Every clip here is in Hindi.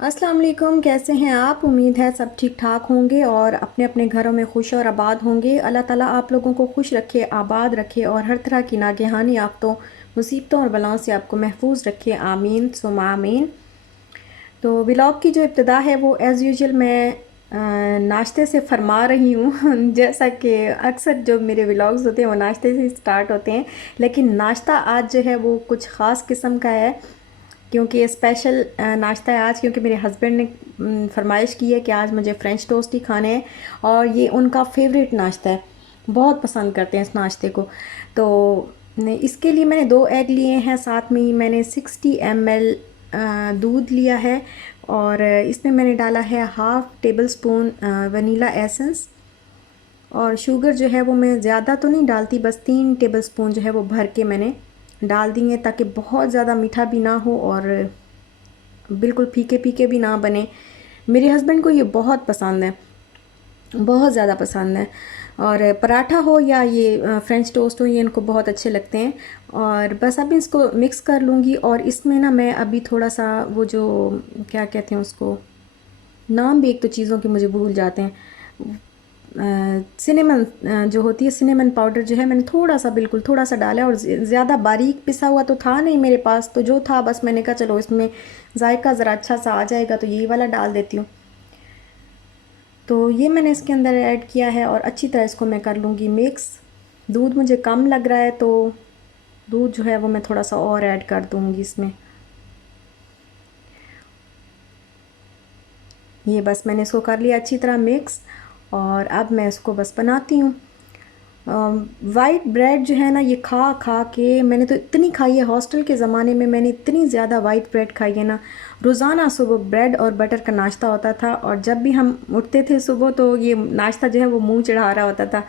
अस्सलाम वालेकुम। कैसे हैं आप? उम्मीद है सब ठीक ठाक होंगे और अपने अपने घरों में खुश और आबाद होंगे। अल्लाह ताला आप लोगों को खुश रखे, आबाद रखे और हर तरह की नागहानी आफतों, मुसीबतों और बलाओं से आपको महफूज रखे। आमीन सुमा आमीन। तो व्लॉग की जो इब्तिदा है वो एज़ यूजुअल मैं नाश्ते से फरमा रही हूँ जैसा कि अक्सर जो मेरे व्लॉग्स होते हैं वो नाश्ते से स्टार्ट होते हैं, लेकिन नाश्ता आज जो है वो कुछ ख़ास किस्म का है क्योंकि स्पेशल नाश्ता है आज, क्योंकि मेरे हस्बैंड ने फरमाइश की है कि आज मुझे फ्रेंच टोस्ट ही खाने हैं और ये उनका फेवरेट नाश्ता है, बहुत पसंद करते हैं इस नाश्ते को। तो इसके लिए मैंने 2 एग लिए हैं, साथ में ही मैंने 60 ml दूध लिया है और इसमें मैंने डाला है half table spoon vanilla essence. और शुगर जो है वो मैं ज़्यादा तो नहीं डालती, बस 3 टेबल स्पून जो है वो भर के मैंने डाल दी है, ताकि बहुत ज़्यादा मीठा भी ना हो और बिल्कुल फीके फीके भी ना बने। मेरे हस्बैंड को ये बहुत पसंद है, बहुत ज़्यादा पसंद है। और पराठा हो या ये फ्रेंच टोस्ट हो, ये इनको बहुत अच्छे लगते हैं। और बस अब इसको मिक्स कर लूँगी और इसमें ना मैं अभी थोड़ा सा वो जो क्या कहते हैं उसको, नाम भी एक तो चीज़ों के मुझे भूल जाते हैं, सिनेमन जो होती है, सिनेमन पाउडर जो है मैंने थोड़ा सा, बिल्कुल थोड़ा सा डाला है। और ज़्यादा बारीक पिसा हुआ तो था नहीं मेरे पास, तो जो था बस मैंने कहा चलो इसमें जायका ज़रा अच्छा सा आ जाएगा तो यही वाला डाल देती हूँ। तो ये मैंने इसके अंदर ऐड किया है और अच्छी तरह इसको मैं कर लूँगी मिक्स। दूध मुझे कम लग रहा है तो दूध जो है वो मैं थोड़ा सा और ऐड कर दूँगी इसमें। ये बस मैंने इसको कर लिया अच्छी तरह मिक्स और अब मैं इसको बस बनाती हूँ। वाइट ब्रेड जो है ना, ये खा खा के मैंने तो इतनी खाई है, हॉस्टल के ज़माने में मैंने इतनी ज़्यादा वाइट ब्रेड खाई है ना। रोज़ाना सुबह ब्रेड और बटर का नाश्ता होता था और जब भी हम उठते थे सुबह तो ये नाश्ता जो है वो मुंह चढ़ा रहा होता था।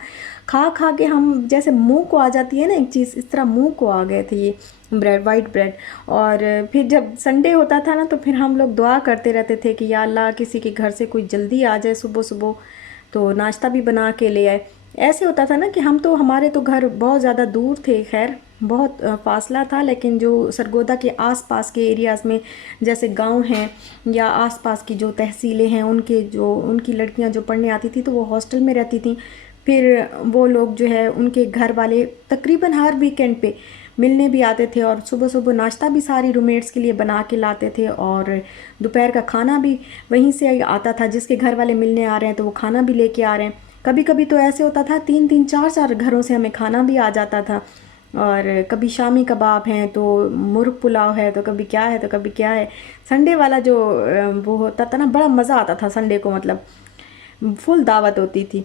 खा खा के हम, जैसे मुंह को आ जाती है ना एक चीज़, इस तरह मुंह को आ गए थे ये ब्रेड, वाइट ब्रेड। और फिर जब संडे होता था ना तो फिर हम लोग दुआ करते रहते थे कि या अल्लाह किसी के घर से कोई जल्दी आ जाए सुबह सुबह तो नाश्ता भी बना के ले आए। ऐसे होता था ना कि हम तो, हमारे तो घर बहुत ज़्यादा दूर थे, खैर बहुत फासला था, लेकिन जो सरगोदा के आसपास के एरियाज़ में जैसे गांव हैं या आसपास की जो तहसीलें हैं, उनके जो उनकी लड़कियां जो पढ़ने आती थी तो वो हॉस्टल में रहती थी। फिर वो लोग जो है उनके घर वाले तकरीबन हर वीकेंड पे मिलने भी आते थे और सुबह सुबह नाश्ता भी सारी रूममेट्स के लिए बना के लाते थे और दोपहर का खाना भी वहीं से आता था। जिसके घर वाले मिलने आ रहे हैं तो वो खाना भी लेके आ रहे हैं। कभी कभी तो ऐसे होता था 3 3 4 4 घरों से हमें खाना भी आ जाता था। और कभी शामी कबाब हैं तो मुर्ग पुलाव है तो कभी क्या है तो कभी क्या है। संडे वाला जो वो होता था ना, बड़ा मज़ा आता था संडे को, मतलब फुल दावत होती थी।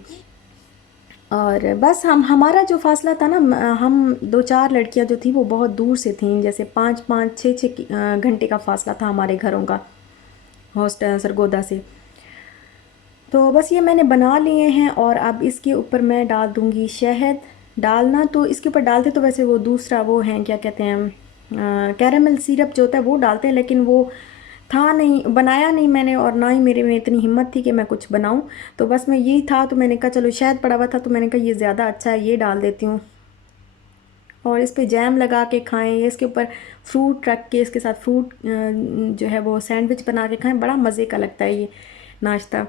और बस हमारा जो फ़ासला था ना, हम 2 4 लड़कियां जो थी वो बहुत दूर से थीं, जैसे 5 5 6 6 घंटे का फ़ासला था हमारे घरों का हॉस्टल सरगोदा से। तो बस ये मैंने बना लिए हैं और अब इसके ऊपर मैं डाल दूँगी शहद। डालना तो इसके ऊपर डालते तो वैसे वो दूसरा वो हैं, क्या कहते हैं, कैरेमल सिरप जो होता है वो डालते हैं, लेकिन वो था नहीं, बनाया नहीं मैंने और ना ही मेरे में इतनी हिम्मत थी कि मैं कुछ बनाऊं। तो बस मैं यही था तो मैंने कहा चलो शहद पड़ा हुआ था तो मैंने कहा ये ज़्यादा अच्छा है, ये डाल देती हूँ। और इस पे जैम लगा के खाएं या इसके ऊपर फ्रूट रख के इसके साथ फ्रूट जो है वो सैंडविच बना के खाएं, बड़ा मज़े का लगता है ये नाश्ता।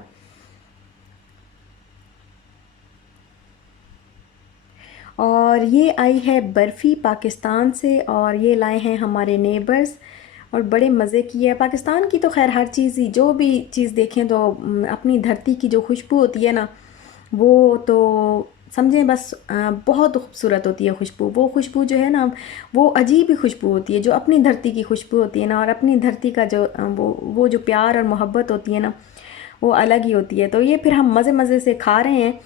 और ये आई है बर्फ़ी पाकिस्तान से और ये लाए हैं हमारे नेबर्स और बड़े मज़े की है। पाकिस्तान की तो खैर हर चीज़ ही, जो भी चीज़ देखें तो अपनी धरती की जो खुशबू होती है ना, वो तो समझें बस बहुत खूबसूरत होती है खुशबू। वो खुशबू जो है ना, वो अजीब ही खुशबू होती है जो अपनी धरती की खुशबू होती है ना, और अपनी धरती का जो वो जो प्यार और मोहब्बत होती है ना, वो अलग ही होती है। तो ये फिर हम मज़े मज़े से खा रहे हैं।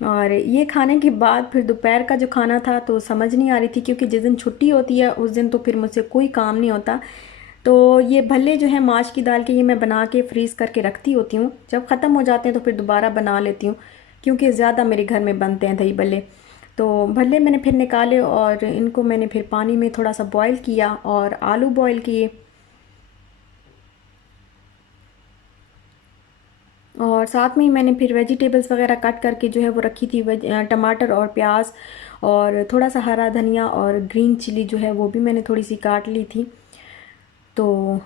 और ये खाने के बाद फिर दोपहर का जो खाना था तो समझ नहीं आ रही थी, क्योंकि जिस दिन छुट्टी होती है उस दिन तो फिर मुझसे कोई काम नहीं होता। तो ये भल्ले जो है माश की दाल के, ये मैं बना के फ्रीज़ करके रखती होती हूँ, जब ख़त्म हो जाते हैं तो फिर दोबारा बना लेती हूँ, क्योंकि ज़्यादा मेरे घर में बनते हैं दही भल्ले। तो भल्ले मैंने फिर निकाले और इनको मैंने फिर पानी में थोड़ा सा बॉईल किया और आलू बॉईल किए और साथ में ही मैंने फिर वेजिटेबल्स वगैरह कट करके जो है वो रखी थी, टमाटर और प्याज और थोड़ा सा हरा धनिया और ग्रीन चिली जो है वो भी मैंने थोड़ी सी काट ली थी। तो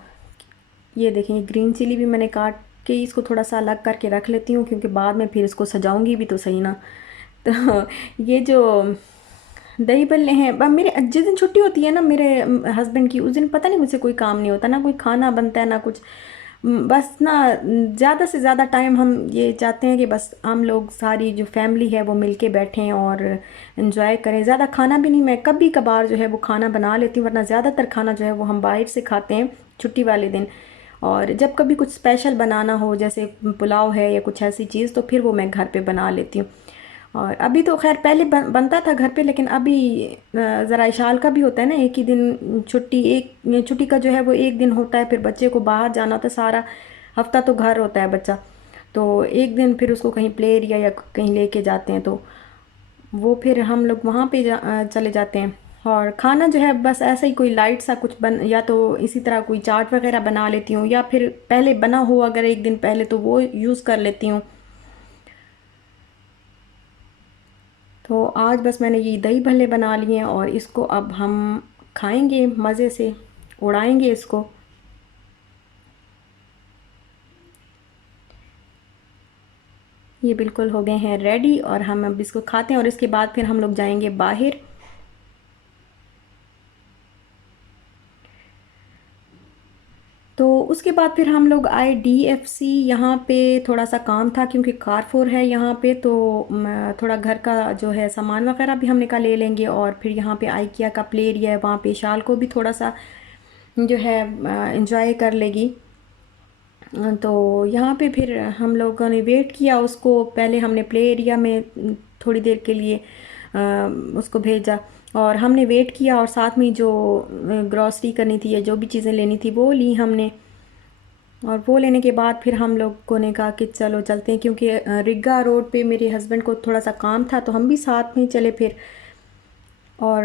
ये देखें, ये ग्रीन चिली भी मैंने काट के इसको थोड़ा सा अलग करके रख लेती हूँ, क्योंकि बाद में फिर इसको सजाऊंगी भी तो सही ना। तो ये जो दही भल्ले हैं, मेरे जिस दिन छुट्टी होती है ना मेरे हस्बैंड की, उस दिन पता नहीं मुझसे कोई काम नहीं होता, ना कोई खाना बनता है ना कुछ। बस ना, ज़्यादा से ज़्यादा टाइम हम ये चाहते हैं कि बस हम लोग सारी जो फैमिली है वो मिलके बैठें और इन्जॉय करें। ज़्यादा खाना भी नहीं, मैं कभी कभार जो है वो खाना बना लेती हूँ, वरना ज़्यादातर खाना जो है वो हम बाहर से खाते हैं छुट्टी वाले दिन। और जब कभी कुछ स्पेशल बनाना हो, जैसे पुलाव है या कुछ ऐसी चीज़, तो फिर वो मैं घर पे बना लेती हूँ। और अभी तो खैर पहले बनता था घर पे, लेकिन अभी ज़रा इशाल का भी होता है ना, एक ही दिन छुट्टी, एक छुट्टी का जो है वो एक दिन होता है, फिर बच्चे को बाहर जाना होता है, सारा हफ्ता तो घर होता है बच्चा, तो एक दिन फिर उसको कहीं प्ले एरिया या कहीं लेके जाते हैं, तो वो फिर हम लोग वहाँ पे चले जाते हैं। और खाना जो है बस ऐसा ही कोई लाइट सा कुछ बन, या तो इसी तरह कोई चाट वगैरह बना लेती हूँ, या फिर पहले बना हो अगर एक दिन पहले तो वो यूज़ कर लेती हूँ। तो आज बस मैंने ये दही भल्ले बना लिए हैं, और इसको अब हम खाएंगे मज़े से, उड़ाएंगे इसको। ये बिल्कुल हो गए हैं रेडी, और हम अब इसको खाते हैं, और इसके बाद फिर हम लोग जाएंगे बाहर। तो उसके बाद फिर हम लोग आए डीएफसी। यहाँ पे थोड़ा सा काम था, क्योंकि कारफोर है यहाँ पे, तो थोड़ा घर का जो है सामान वगैरह भी हमने कहा ले लेंगे, और फिर यहाँ पे आइकिया का प्ले एरिया है, वहाँ पे शाल को भी थोड़ा सा जो है इंजॉय कर लेगी। तो यहाँ पे फिर हम लोगों ने वेट किया उसको, पहले हमने प्ले एरिया में थोड़ी देर के लिए उसको भेजा, और हमने वेट किया, और साथ में जो ग्रॉसरी करनी थी या जो भी चीज़ें लेनी थी वो ली हमने। और वो लेने के बाद फिर हम लोगों ने कहा कि चलो चलते हैं, क्योंकि रिगा रोड पे मेरे हस्बैंड को थोड़ा सा काम था, तो हम भी साथ में चले फिर। और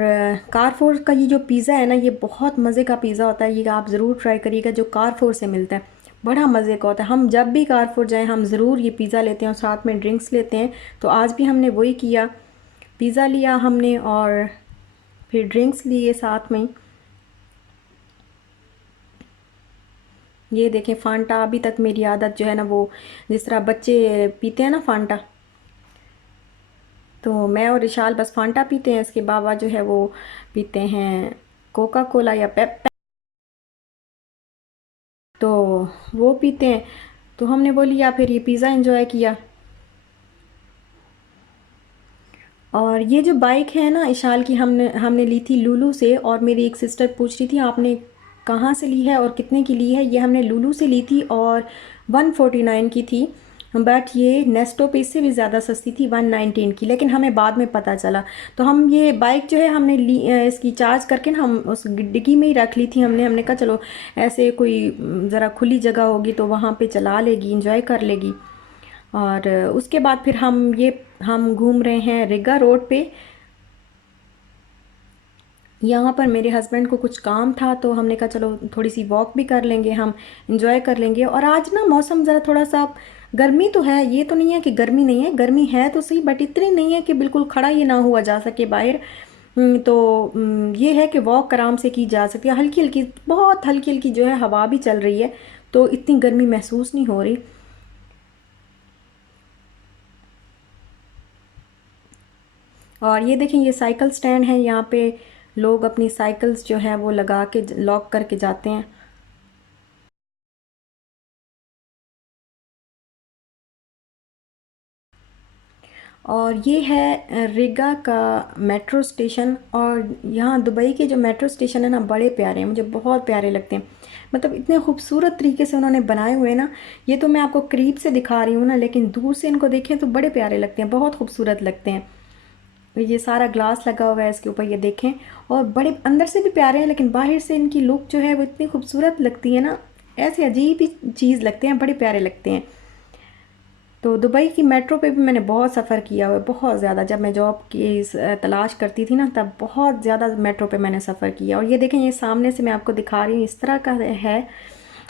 कारफोर का ये जो पिज़्ज़ा है ना, ये बहुत मज़े का पिज़्ज़ा होता है, ये आप ज़रूर ट्राई करिएगा, जो कारफोर से मिलता है बड़ा मज़े का होता है। हम जब भी कारफोर जाएं हम ज़रूर ये पिज़्ज़ा लेते हैं और साथ में ड्रिंक्स लेते हैं, तो आज भी हमने वही किया, पिज़्ज़ा लिया हमने और फिर ड्रिंक्स लिए साथ में। ये देखें फांटा, अभी तक मेरी आदत जो है ना वो, जिस तरह बच्चे पीते हैं ना फांटा, तो मैं और विशाल बस फांटा पीते हैं, इसके बाबा जो है वो पीते हैं कोका कोला या पेप, तो वो पीते हैं। तो हमने वो लिया, फिर ये पिज़्ज़ा एंजॉय किया। और ये जो बाइक है ना इशाल की, हमने हमने ली थी लुलु से, और मेरी एक सिस्टर पूछ रही थी आपने कहाँ से ली है और कितने की ली है। ये हमने लुलु से ली थी और 149 की थी, बट ये नेस्टो पे इससे भी ज़्यादा सस्ती थी 119 की, लेकिन हमें बाद में पता चला। तो हम ये बाइक जो है हमने ली, इसकी चार्ज करके ना हम उस डिग्गी में ही रख ली थी, हमने हमने कहा चलो ऐसे कोई ज़रा खुली जगह होगी तो वहाँ पे चला लेगी, इंजॉय कर लेगी। और उसके बाद फिर हम घूम रहे हैं रिगा रोड पे। यहाँ पर मेरे हस्बैंड को कुछ काम था, तो हमने कहा चलो थोड़ी सी वॉक भी कर लेंगे, हम इंजॉय कर लेंगे। और आज ना मौसम ज़रा थोड़ा सा, गर्मी तो है, ये तो नहीं है कि गर्मी नहीं है, गर्मी है तो सही, बट इतनी नहीं है कि बिल्कुल खड़ा ही ना हुआ जा सके बाहर। तो ये है कि वॉक आराम से की जा सकती है, हल्की हल्की, बहुत हल्की हल्की जो है हवा भी चल रही है, तो इतनी गर्मी महसूस नहीं हो रही। और ये देखें, ये साइकिल स्टैंड है, यहाँ पे लोग अपनी साइकिल्स जो है वो लगा के लॉक करके जाते हैं। और ये है रिगा का मेट्रो स्टेशन। और यहाँ दुबई के जो मेट्रो स्टेशन है ना बड़े प्यारे हैं, मुझे बहुत प्यारे लगते हैं, मतलब इतने खूबसूरत तरीके से उन्होंने बनाए हुए हैं ना। ये तो मैं आपको करीब से दिखा रही हूँ ना, लेकिन दूर से इनको देखें तो बड़े प्यारे लगते हैं, बहुत खूबसूरत लगते हैं। ये सारा ग्लास लगा हुआ है इसके ऊपर, ये देखें, और बड़े अंदर से भी प्यारे हैं, लेकिन बाहर से इनकी लुक जो है वो इतनी खूबसूरत लगती है ना, ऐसे अजीब ही चीज़ लगते हैं, बड़े प्यारे लगते हैं। तो दुबई की मेट्रो पे भी मैंने बहुत सफ़र किया हुआ है, बहुत ज़्यादा। जब मैं जॉब की तलाश करती थी ना, तब बहुत ज़्यादा मेट्रो पे मैंने सफ़र किया। और ये देखें, ये सामने से मैं आपको दिखा रही हूँ, इस तरह का है।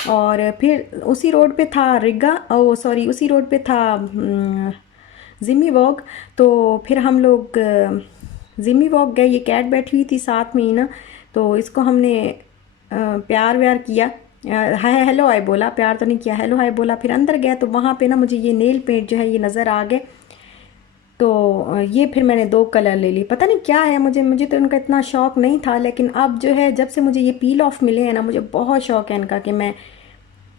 और फिर उसी रोड पे था रिगा, ओ सॉरी, उसी रोड पे था जिमी वॉक। तो फिर हम लोग जिमी वॉक गए, ये कैट बैठी हुई थी साथ में ही ना, तो इसको हमने प्यार व्यार किया। हाय हेलो हाय बोला, प्यार तो नहीं किया, हेलो हाय बोला। फिर अंदर गया तो वहाँ पे ना मुझे ये नेल पेंट जो है ये नज़र आ गए। तो ये फिर मैंने 2 कलर ले ली। पता नहीं क्या है, मुझे तो इनका इतना शौक़ नहीं था, लेकिन अब जो है जब से मुझे ये पील ऑफ मिले हैं ना, मुझे बहुत शौक़ है इनका कि मैं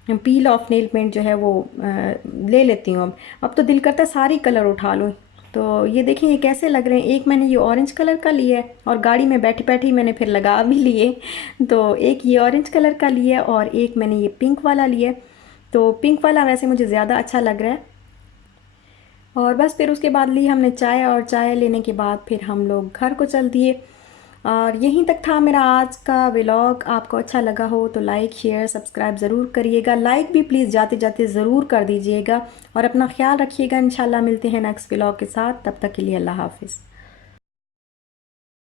पील ऑफ नेल पेंट जो है वो ले लेती हूँ। अब तो दिल करता है सारी कलर उठा लूँ। तो ये देखें ये कैसे लग रहे हैं। एक मैंने ये ऑरेंज कलर का लिया है और गाड़ी में बैठे बैठे ही मैंने फिर लगा भी लिए। तो एक ये ऑरेंज कलर का लिया है और एक मैंने ये पिंक वाला लिया है। तो पिंक वाला वैसे मुझे ज़्यादा अच्छा लग रहा है। और बस फिर उसके बाद ली हमने चाय, और चाय लेने के बाद फिर हम लोग घर को चल दिए। और यहीं तक था मेरा आज का व्लॉग। आपको अच्छा लगा हो तो लाइक शेयर सब्सक्राइब ज़रूर करिएगा। लाइक भी प्लीज़ जाते जाते ज़रूर कर दीजिएगा। और अपना ख्याल रखिएगा। इंशाल्लाह मिलते हैं नेक्स्ट व्लॉग के साथ। तब तक के लिए अल्लाह हाफिज़।